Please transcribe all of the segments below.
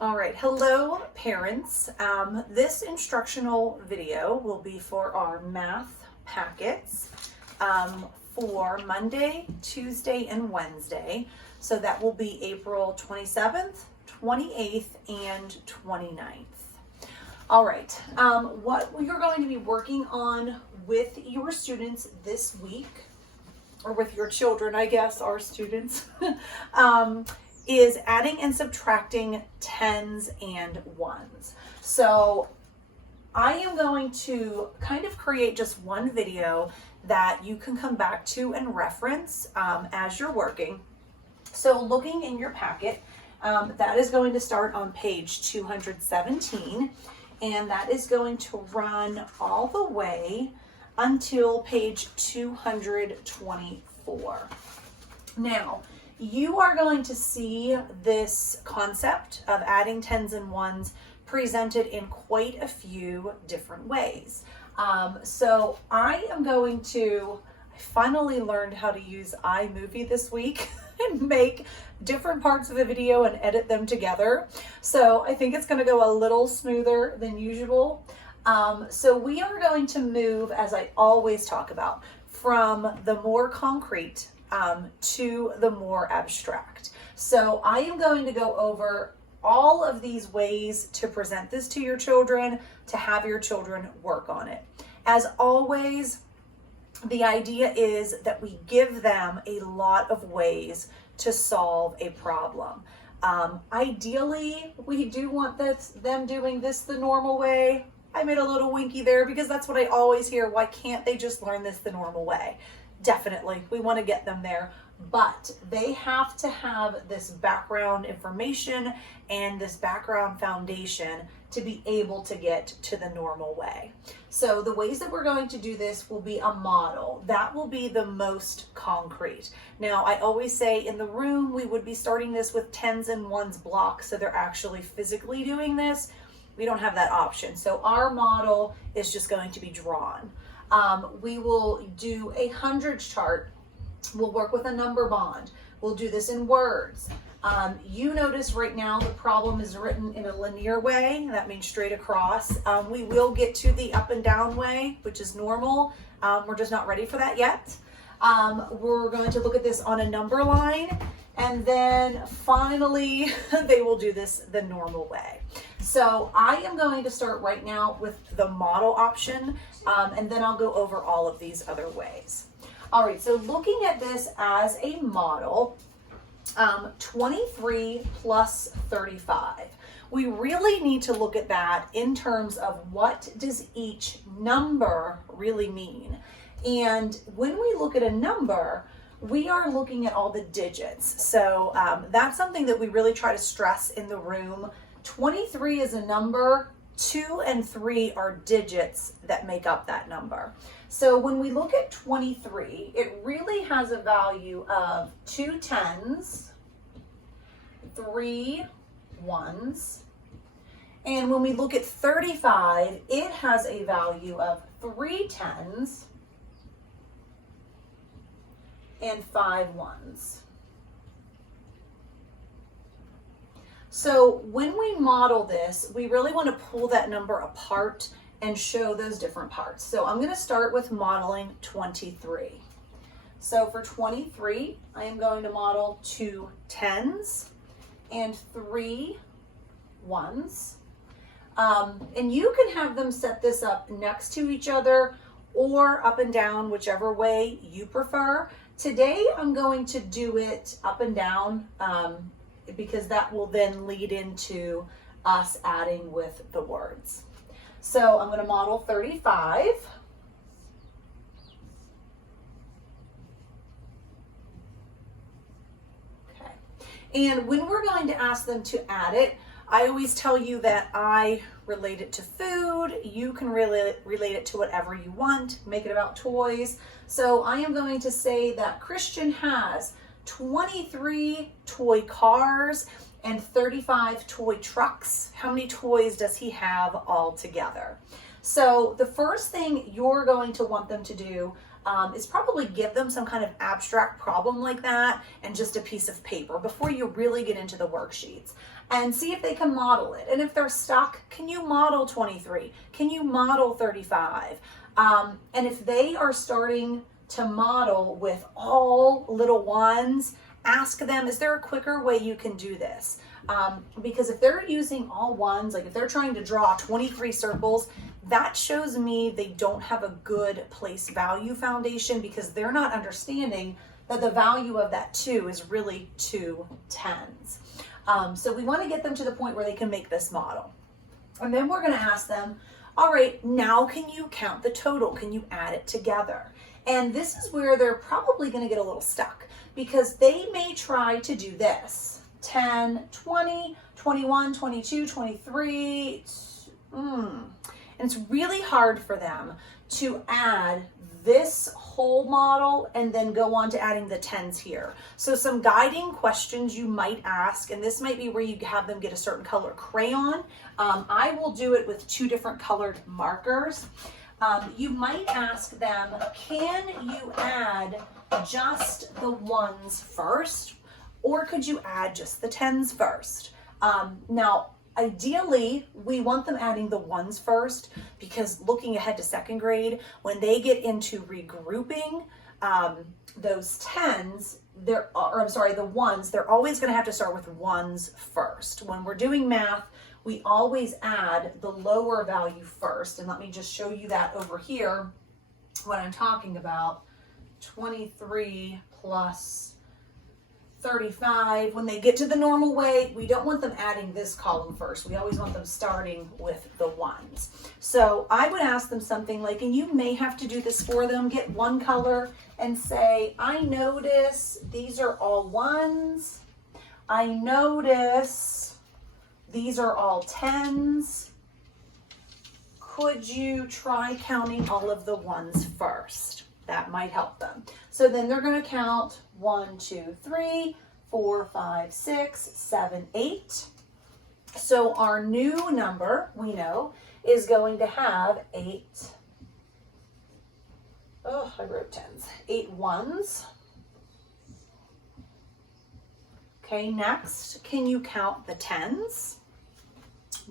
All right, hello parents. This instructional video will be for our math packets for Monday, Tuesday, and Wednesday. So that will be April 27th, 28th, and 29th. All right, what we are going to be working on with your students this week, or with your children, I guess, our students, is adding and subtracting tens and ones. So I am going to kind of create just one video that you can come back to and reference as you're working. So looking in your packet, that is going to start on page 217, and that is going to run all the way until page 224. Now, you are going to see this concept of adding tens and ones presented in quite a few different ways. So I finally learned how to use iMovie this week and make different parts of a video and edit them together. So I think it's going to go a little smoother than usual. So we are going to move, as I always talk about, from the more concrete to the more abstract. So I am going to go over all of these ways to present this to your children, to have your children work on it. As always, the idea is that we give them a lot of ways to solve a problem. Ideally, we do want them doing this the normal way. I made a little winky there because that's what I always hear. Why can't they just learn this the normal way? Definitely, we want to get them there, but they have to have this background information and this background foundation to be able to get to the normal way. So the ways that we're going to do this will be a model. That will be the most concrete. Now, I always say in the room, we would be starting this with tens and ones blocks, so they're actually physically doing this. We don't have that option. So our model is just going to be drawn. We will do a hundreds chart. We'll work with a number bond. We'll do this in words. You notice right now the problem is written in a linear way. That means straight across. We will get to the up and down way, which is normal. We're just not ready for that yet. We're going to look at this on a number line, and then finally they will do this the normal way. So I am going to start right now with the model option, and then I'll go over all of these other ways. All right, so looking at this as a model, 23 plus 35. We really need to look at that in terms of what does each number really mean. And when we look at a number, we are looking at all the digits. So that's something that we really try to stress in the room. 23 is a number, 2 and 3 are digits that make up that number. So when we look at 23, it really has a value of 2 tens, 3 ones. And when we look at 35, it has a value of 3 tens and 5 ones. So when we model this, we really want to pull that number apart and show those different parts. So I'm going to start with modeling 23. So for 23, I am going to model 2 tens and 3 ones. And you can have them set this up next to each other or up and down, whichever way you prefer. Today, I'm going to do it up and down because that will then lead into us adding with the words. So I'm going to model 35. Okay. And when we're going to ask them to add it, I always tell you that I relate it to food. You can relate it to whatever you want. Make it about toys. So I am going to say that Christian has 23 toy cars and 35 toy trucks. How many toys does he have all together? So the first thing you're going to want them to do is probably give them some kind of abstract problem like that and just a piece of paper before you really get into the worksheets. and see if they can model it. And if they're stuck, can you model 23? Can you model 35? And if they are starting to model with all little ones, ask them, is there a quicker way you can do this? Because if they're using all ones, like if they're trying to draw 23 circles, that shows me they don't have a good place value foundation, because they're not understanding that the value of that 2 is really 2 tens. So we want to get them to the point where they can make this model. And then we're going to ask them, all right, now can you count the total? Can you add it together? And this is where they're probably going to get a little stuck, because they may try to do this. 10, 20, 21, 22, 23. And it's really hard for them to add this whole model and then go on to adding the tens here. So some guiding questions you might ask, and this might be where you have them get a certain color crayon. I will do it with 2 different colored markers. You might ask them, can you add just the ones first, or could you add just the tens first? Now, ideally, we want them adding the ones first, because looking ahead to 2nd grade, when they get into regrouping those tens, the ones, they're always going to have to start with ones first. When we're doing math, we always add the lower value first. And let me just show you that over here, what I'm talking about. 23 plus 35. When they get to the normal way, we don't want them adding this column first. We always want them starting with the ones. So I would ask them something like, and you may have to do this for them, get one color and say, I notice these are all ones. I notice these are all tens. Could you try counting all of the ones first? That might help them. So then they're going to count 1, 2, 3, 4, 5, 6, 7, 8. So our new number, we know, is going to have 8. Oh, I wrote tens. 8 ones. Okay, next, can you count the tens?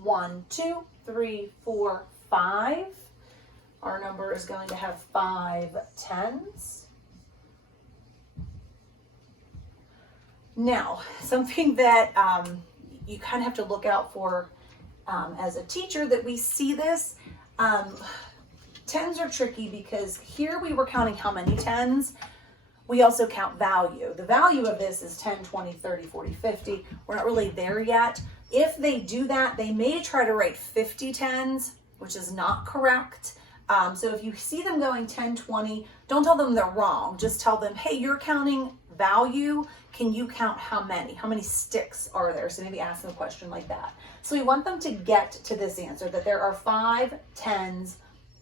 1, 2, 3, 4, 5. Our number is going to have 5 tens. Now, something that you kind of have to look out for as a teacher, that we see this. Tens are tricky, because here we were counting how many tens. We also count value. The value of this is 10, 20, 30, 40, 50. We're not really there yet. If they do that, they may try to write 50 tens, which is not correct. So if you see them going 10, 20, don't tell them they're wrong. Just tell them, hey, you're counting value. Can you count how many? How many sticks are there? So maybe ask them a question like that. So we want them to get to this answer, that there are 5 tens,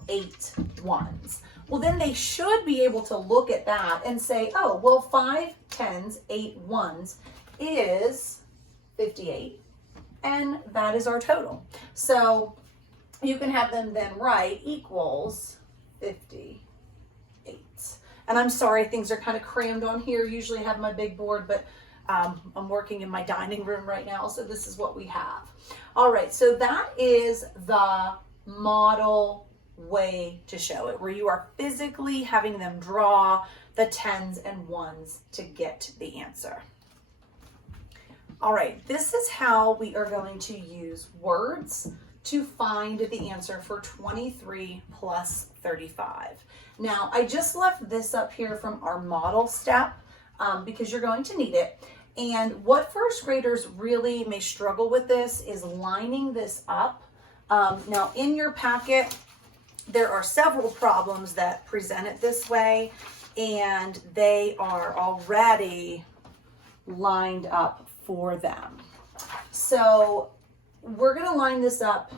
8 ones. Well, then they should be able to look at that and say, oh, well, 5 tens, 8 ones is 58. And that is our total. So you can have them then write equals 58. And I'm sorry, things are kind of crammed on here. Usually I have my big board, but I'm working in my dining room right now, so this is what we have. All right, so that is the model way to show it, where you are physically having them draw the tens and ones to get the answer. All right, this is how we are going to use words to find the answer for 23 plus 35. Now, I just left this up here from our model step because you're going to need it. And what first graders really may struggle with this is lining this up. Now, in your packet, there are several problems that present it this way, and they are already lined up for them. So we're going to line this up,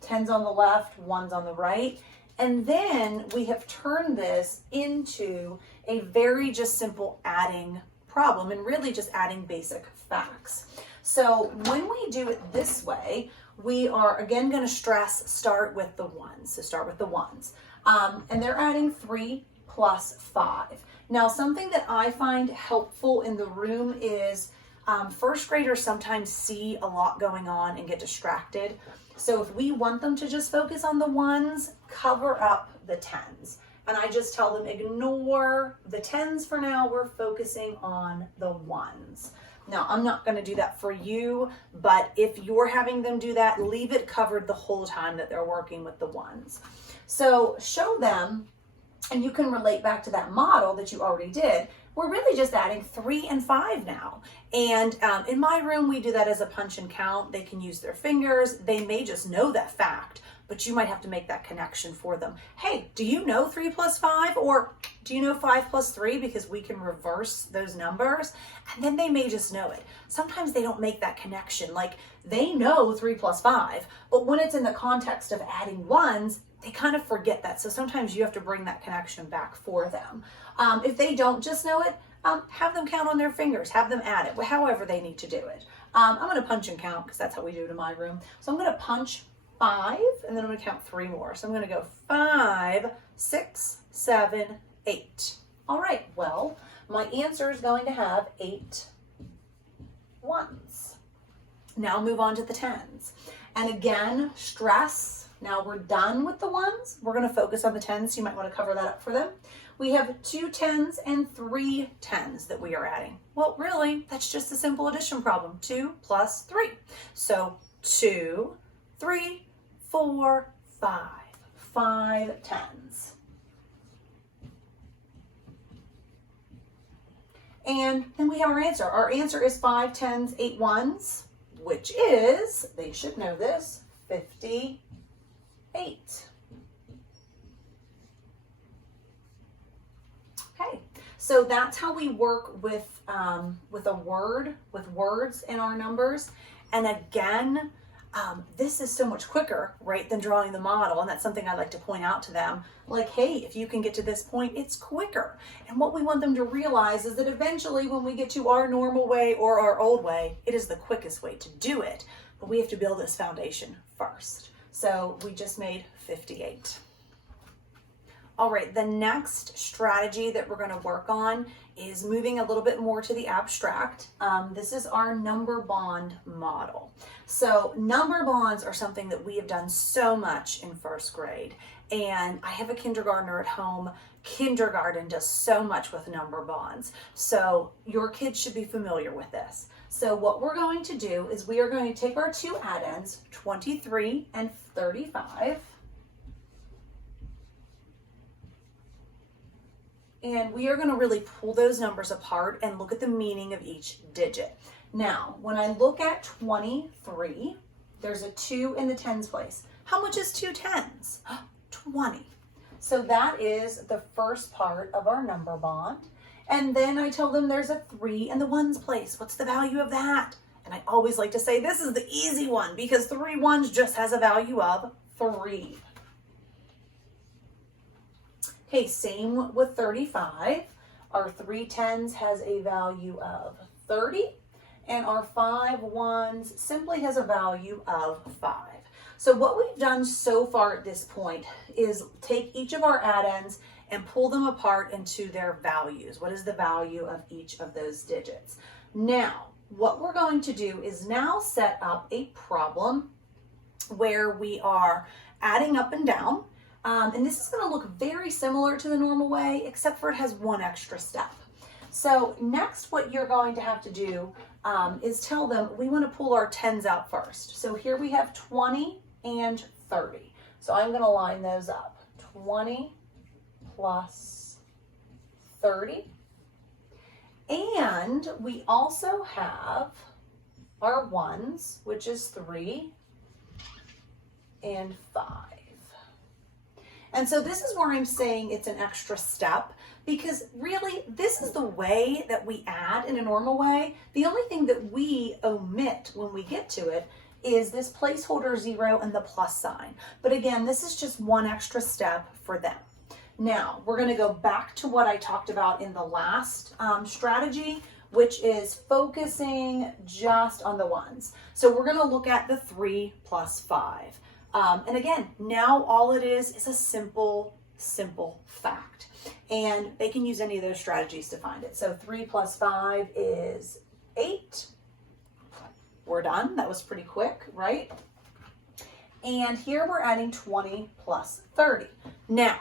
tens on the left, ones on the right. And then we have turned this into a very just simple adding problem, and really just adding basic facts. So when we do it this way, we are again going to stress start with the ones. So start with the ones. And they're adding 3 plus 5. Now, something that I find helpful in the room is First graders sometimes see a lot going on and get distracted. So if we want them to just focus on the ones, cover up the tens. And I just tell them, ignore the tens for now. We're focusing on the ones. Now, I'm not going to do that for you, but if you're having them do that, leave it covered the whole time that they're working with the ones. So show them, and you can relate back to that model that you already did. We're really just adding 3 and 5 now. And in my room, we do that as a punch and count. They can use their fingers. They may just know that fact, but you might have to make that connection for them. Hey, do you know 3 plus 5? Or do you know 5 plus 3? Because we can reverse those numbers. And then they may just know it. Sometimes they don't make that connection. Like, they know 3 plus 5, but when it's in the context of adding ones, they kind of forget that. So sometimes you have to bring that connection back for them. If they don't just know it, have them count on their fingers, have them add it, however they need to do it. I'm going to punch and count because that's how we do it in my room. So I'm going to punch 5, and then I'm going to count 3 more. So I'm going to go 5, 6, 7, 8. All right, well, my answer is going to have 8 ones. Now move on to the tens. And again, stress. Now we're done with the ones. We're going to focus on the tens. So you might want to cover that up for them. We have 2 tens and 3 tens that we are adding. Well, really, that's just a simple addition problem. 2 plus 3. So 2, 3, 4, 5. 5 tens. And then we have our answer. Our answer is 5 tens, 8 ones, which is, they should know this, 58. Okay, so that's how we work with a word, with words in our numbers. And again, this is so much quicker, right, than drawing the model. And that's something I like to point out to them. Like, hey, if you can get to this point, it's quicker. And what we want them to realize is that eventually when we get to our normal way or our old way, it is the quickest way to do it. But we have to build this foundation first. So we just made 58. All right, the next strategy that we're going to work on is moving a little bit more to the abstract. This is our number bond model. So number bonds are something that we have done so much in first grade. And I have a kindergartner at home. Kindergarten does so much with number bonds. So your kids should be familiar with this. So what we're going to do is we are going to take our 2 add-ins, 23 and 35. And we are going to really pull those numbers apart and look at the meaning of each digit. Now, when I look at 23, there's a 2 in the tens place. How much is 2 tens? 20. So that is the first part of our number bond. And then I tell them there's a 3 in the ones place. What's the value of that? And I always like to say this is the easy one because 3 ones just has a value of 3. Okay, same with 35. Our 3 tens has a value of 30, and our 5 ones simply has a value of 5. So what we've done so far at this point is take each of our add-ins and pull them apart into their values. What is the value of each of those digits? Now, what we're going to do is now set up a problem where we are adding up and down. And this is going to look very similar to the normal way, except for it has one extra step. So next, what you're going to have to do is tell them we want to pull our tens out first. So here we have 20 and 30. So I'm going to line those up. 20 plus 30. And we also have our ones, which is 3 and 5. And so this is where I'm saying it's an extra step because really this is the way that we add in a normal way. The only thing that we omit when we get to it is this placeholder 0 and the plus sign. But again, this is just one extra step for them. Now we're going to go back to what I talked about in the last strategy, which is focusing just on the ones. So we're going to look at the 3 plus 5. And again, now all it is a simple fact. And they can use any of those strategies to find it. So 3 plus 5 is 8. we're done. That was pretty quick, right? And here we're adding 20 plus 30. Now,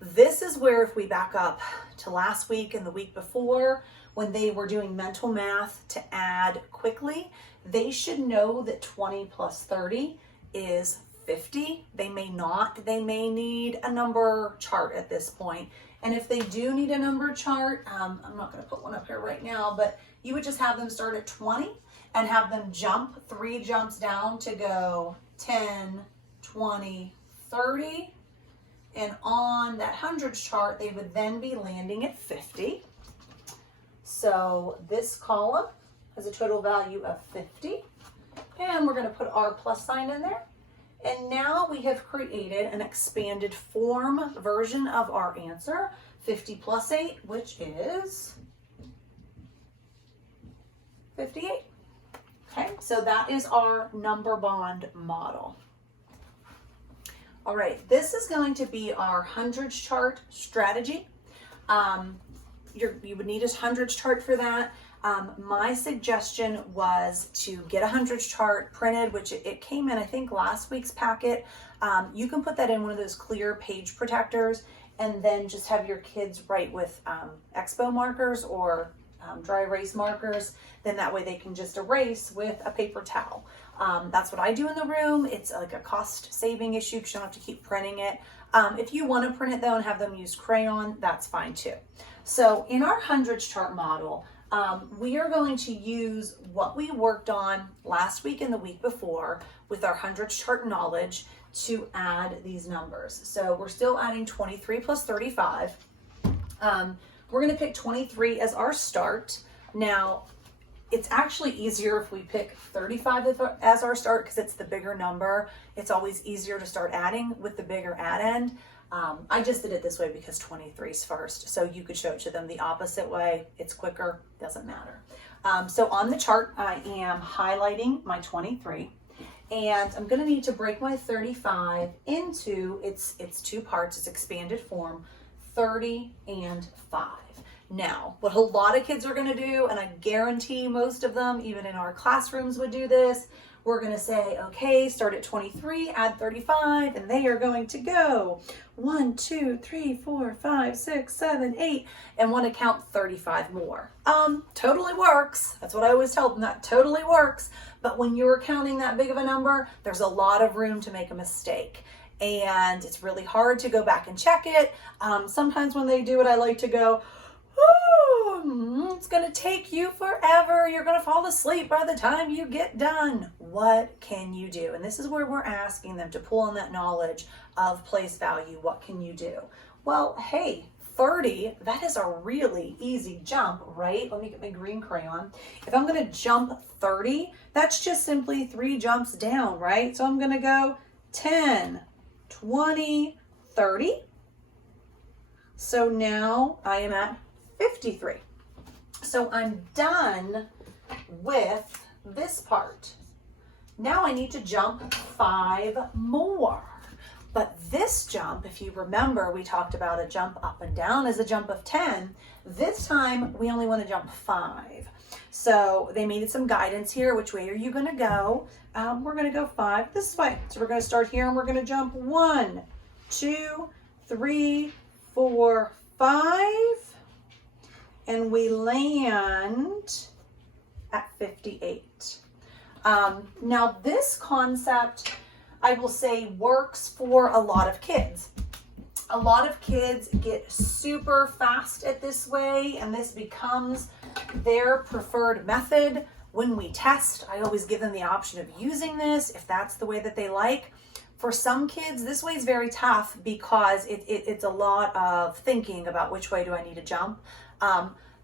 this is where if we back up to last week and the week before, when they were doing mental math to add quickly, they should know that 20 plus 30 is 50. They may not. They may need a number chart at this point. And if they do need a number chart, I'm not going to put one up here right now, but you would just have them start at 20 and have them jump 3 jumps down to go 10, 20, 30. And on that hundreds chart, they would then be landing at 50. So this column has a total value of 50. And we're going to put our plus sign in there. And now we have created an expanded form version of our answer, 50 plus 8, which is 58. Okay, so that is our number bond model. All right, this is going to be our hundreds chart strategy. You would need a hundreds chart for that. My suggestion was to get a hundreds chart printed, which it came in, I think, last week's packet. You can put that in one of those clear page protectors and then just have your kids write with Expo markers or dry erase markers. Then that way they can just erase with a paper towel. That's what I do in the room. It's like a cost saving issue because you don't have to keep printing it. If you want to print it though and have them use crayon, that's fine too. So in our hundreds chart model, we are going to use what we worked on last week and the week before with our hundreds chart knowledge to add these numbers. So we're still adding 23 plus 35. We're going to pick 23 as our start. Now, it's actually easier if we pick 35 as our start because it's the bigger number. It's always easier to start adding with the bigger add end. I just did it this way because 23 is first. So you could show it to them the opposite way. It's quicker, doesn't matter. So on the chart, I am highlighting my 23 and I'm gonna need to break my 35 into its 2 parts, its expanded form, 30 and 5. Now, what a lot of kids are gonna do, and I guarantee most of them, even in our classrooms would do this, we're gonna say, okay, start at 23, add 35, and they are going to go 1, 2, 3, 4, 5, 6, 7, 8, and want to count 35 more. Totally works. That's what I always tell them, that totally works. But when you're counting that big of a number, there's a lot of room to make a mistake. And it's really hard to go back and check it. Sometimes when they do it, I like to go, it's going to take you forever. You're going to fall asleep by the time you get done. What can you do? And this is where we're asking them to pull on that knowledge of place value. What can you do? Well, hey, 30, that is a really easy jump, right? Let me get my green crayon. If I'm going to jump 30, that's just simply 3 jumps down, right? So I'm going to go 10, 20, 30. So now I am at 53. So I'm done with this part. Now I need to jump 5 more. But this jump, if you remember, we talked about a jump up and down as a jump of 10. This time we only want to jump 5. So they needed some guidance here. Which way are you going to go? We're going to go 5 this way. So we're going to start here and we're going to jump 1, 2, 3, 4, 5. And we land at 58. Now this concept, I will say, works for a lot of kids. A lot of kids get super fast at this way, and this becomes their preferred method. When we test, I always give them the option of using this if that's the way that they like. For some kids, this way is very tough because it's a lot of thinking about which way do I need to jump.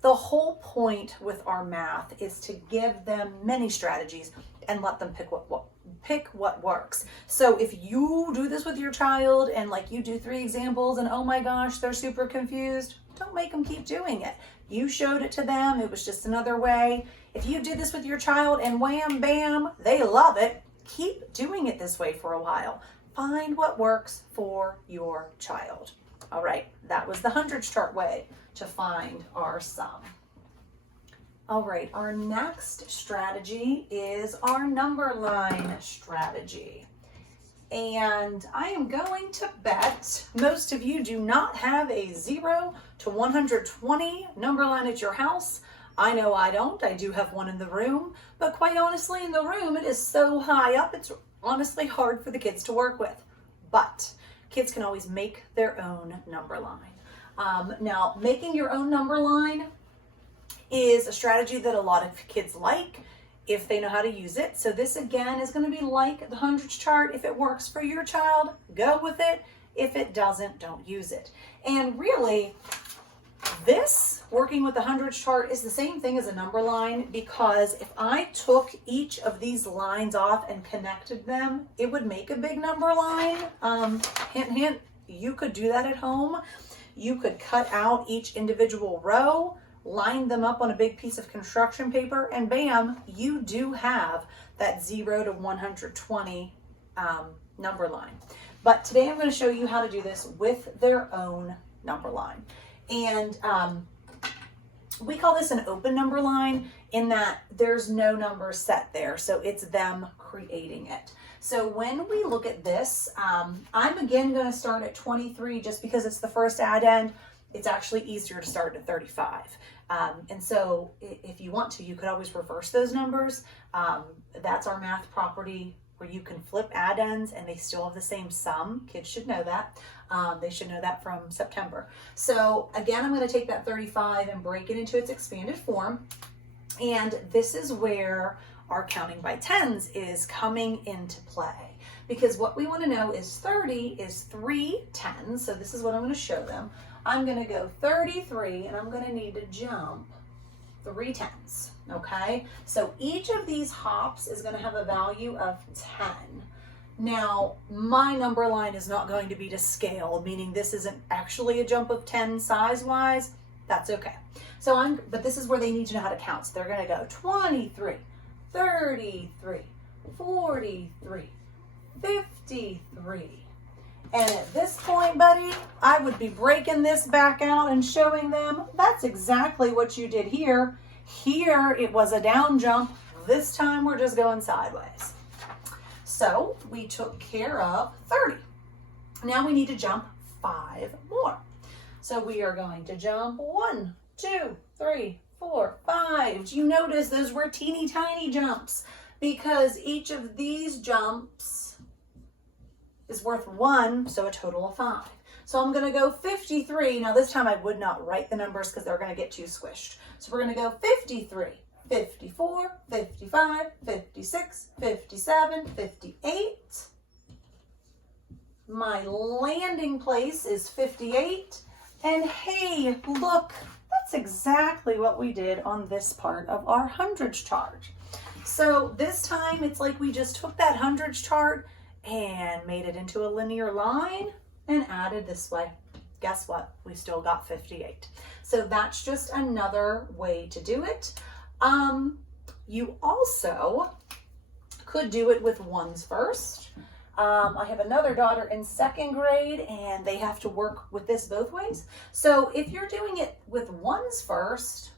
The whole point with our math is to give them many strategies and let them pick what works. So if you do this with your child and like you do 3 examples and oh my gosh, they're super confused, don't make them keep doing it. You showed it to them. It was just another way. If you did this with your child and wham, bam, they love it, keep doing it this way for a while. Find what works for your child. All right, that was the hundreds chart way to find our sum. All right, our next strategy is our number line strategy. And I am going to bet most of you do not have a 0 to 120 number line at your house. I know I don't. I do have one in the room, but quite honestly, in the room, it is so high up, it's honestly hard for the kids to work with. But kids can always make their own number line. Now, making your own number line is a strategy that a lot of kids like if they know how to use it. So this again is going to be like the hundreds chart. If it works for your child, go with it. If it doesn't, don't use it. And really, this working with the hundreds chart is the same thing as a number line, because if I took each of these lines off and connected them, it would make a big number line. Hint, hint, you could do that at home. You could cut out each individual row, line them up on a big piece of construction paper, and bam, you do have that 0 to 120 number line. But today I'm going to show you how to do this with their own number line. And we call this an open number line in that there's no number set there. So it's them creating it. So when we look at this, I'm again going to start at 23 just because it's the first add end. It's actually easier to start at 35. And so if you want to, you could always reverse those numbers. That's our math property where you can flip add-ends and they still have the same sum. Kids should know that. They should know that from September. So again, I'm going to take that 35 and break it into its expanded form. And this is where our counting by tens is coming into play. Because what we want to know is 30 is 3 tens. So this is what I'm going to show them. I'm going to go 33 and I'm going to need to jump 3 tens. Okay, so each of these hops is going to have a value of 10. Now, my number line is not going to be to scale, meaning this isn't actually a jump of 10 size-wise. That's okay. But this is where they need to know how to count. So they're going to go 23, 33, 43, 53. And at this point, buddy, I would be breaking this back out and showing them that's exactly what you did here. Here, it was a down jump. This time, we're just going sideways. So we took care of 30. Now we need to jump 5 more. So we are going to jump 1, 2, 3, 4, 5. Do you notice those were teeny tiny jumps? Because each of these jumps is worth 1, so a total of 5. So I'm going to go 53. Now this time I would not write the numbers because they're going to get too squished. So we're going to go 53, 54, 55, 56, 57, 58. My landing place is 58. And hey, look, that's exactly what we did on this part of our hundreds chart. So this time it's like we just took that hundreds chart and made it into a linear line and added this way. Guess what? We still got 58. So that's just another way to do it. You also could do it with ones first. I have another daughter in 2nd grade and they have to work with this both ways. So if you're doing it with ones first,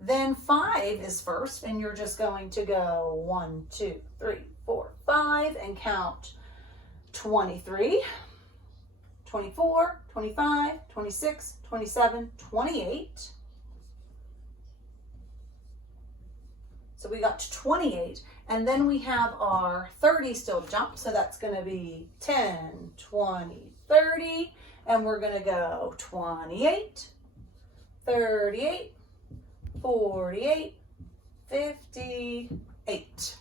then 5 is first and you're just going to go 1, 2, 3, 4, 5 and count 23, 24, 25, 26, 27, 28. So we got to 28, and then we have our 30 still jump, so that's going to be 10, 20, 30, and we're going to go 28, 38, 48, 58.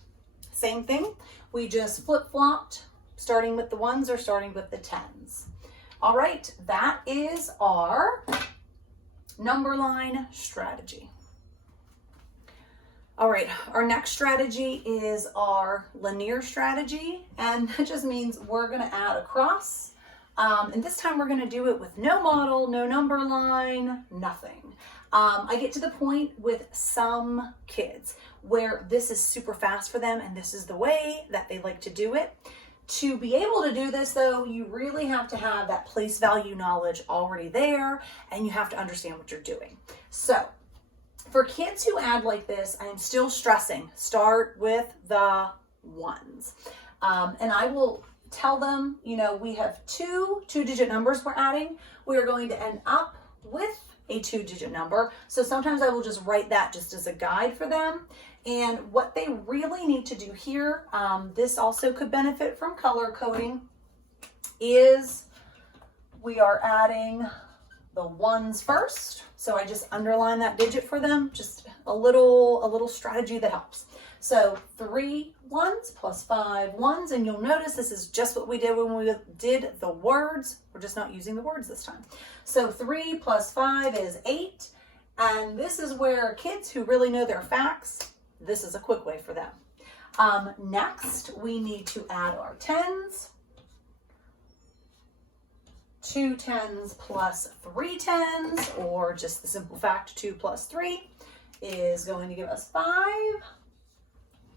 Same thing, we just flip-flopped, starting with the ones or starting with the tens. All right, that is our number line strategy. All right, our next strategy is our linear strategy, and that just means we're gonna add a cross. And this time we're gonna do it with no model, no number line, nothing. I get to the point with some kids where this is super fast for them and this is the way that they like to do it. To be able to do this though, you really have to have that place value knowledge already there and you have to understand what you're doing. So For kids who add like this, I am still stressing, start with the ones. And I will tell them, you know, we have two-digit numbers we're adding. We are going to end up with a 2-digit number. So sometimes I will just write that just as a guide for them. And what they really need to do here, this also could benefit from color coding, is we are adding the ones first. So I just underline that digit for them, just a little strategy that helps. So 3 ones plus 5 ones, and you'll notice this is just what we did when we did the words. We're just not using the words this time. So 3 plus 5 is 8, and this is where kids who really know their facts, this is a quick way for them. Next, we need to add our tens. 2 tens plus 3 tens, or just the simple fact 2 plus 3 is going to give us 5.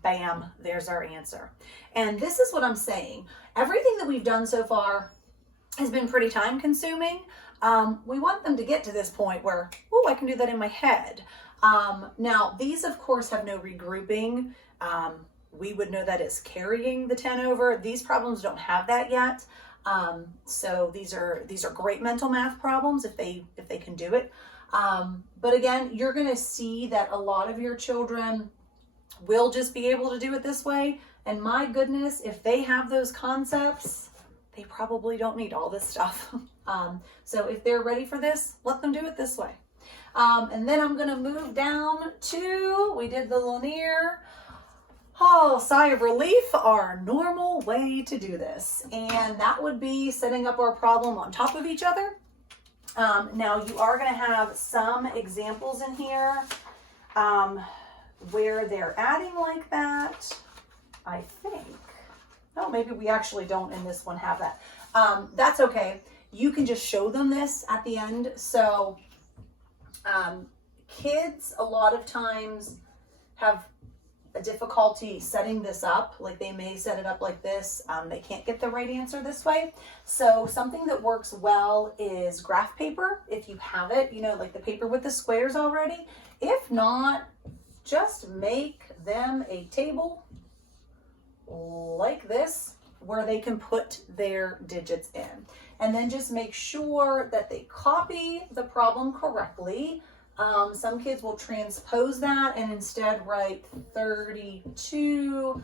Bam, there's our answer. And this is what I'm saying. Everything that we've done so far has been pretty time consuming. We want them to get to this point where, oh, I can do that in my head. Now, these of course have no regrouping. We would know that as carrying the 10 over. These problems don't have that yet. So these are great mental math problems if they can do it. But again, you're going to see that a lot of your children will just be able to do it this way. And my goodness, if they have those concepts, they probably don't need all this stuff. So if they're ready for this, let them do it this way. And then I'm going to move down to, we did the linear. Oh, sigh of relief, our normal way to do this. And that would be setting up our problem on top of each other. Now you are going to have some examples in here where they're adding like that, I think. Oh, maybe we actually don't in this one have that. That's okay. You can just show them this at the end. So kids a lot of times have a difficulty setting this up. Like they may set it up like this. They can't get the right answer this way. So something that works well is graph paper. If you have it, you know, like the paper with the squares already. If not, just make them a table like this where they can put their digits in. And then just make sure that they copy the problem correctly. Some kids will transpose that and instead write 32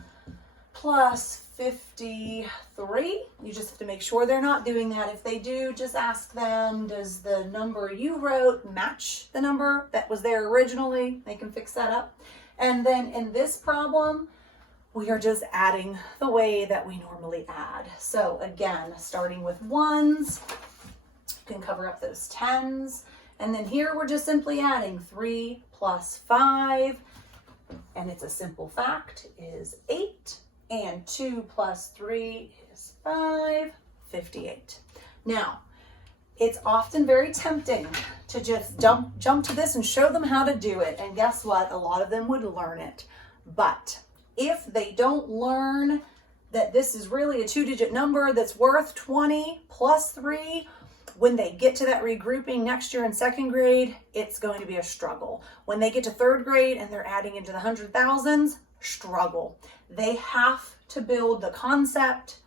plus 53. You just have to make sure they're not doing that. If they do, just ask them, does the number you wrote match the number that was there originally? They can fix that up. And then in this problem, we are just adding the way that we normally add. So again, starting with ones, you can cover up those tens. And then here we're just simply adding 3 plus 5, and it's a simple fact, is 8, and 2 plus 3 is 5, 58. Now, it's often very tempting to just jump to this and show them how to do it, and guess what? A lot of them would learn it. But if they don't learn that this is really a 2-digit number that's worth 20 plus 3, when they get to that regrouping next year in 2nd grade, it's going to be a struggle. When they get to 3rd grade and they're adding into the 100,000s, struggle. They have to build the concept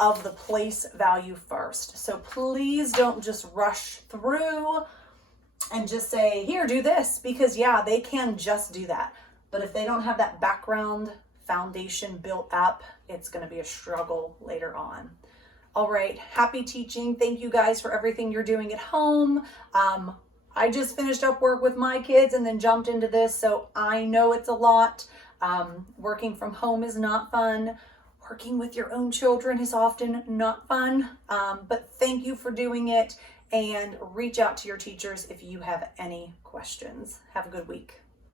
of the place value first. So please don't just rush through and just say, here, do this, because yeah, they can just do that. But if they don't have that background foundation built up, it's going to be a struggle later on. All right, happy teaching. Thank you guys for everything you're doing at home. I just finished up work with my kids and then jumped into this, so I know it's a lot. Working from home is not fun. Working with your own children is often not fun, but thank you for doing it, and reach out to your teachers if you have any questions. Have a good week.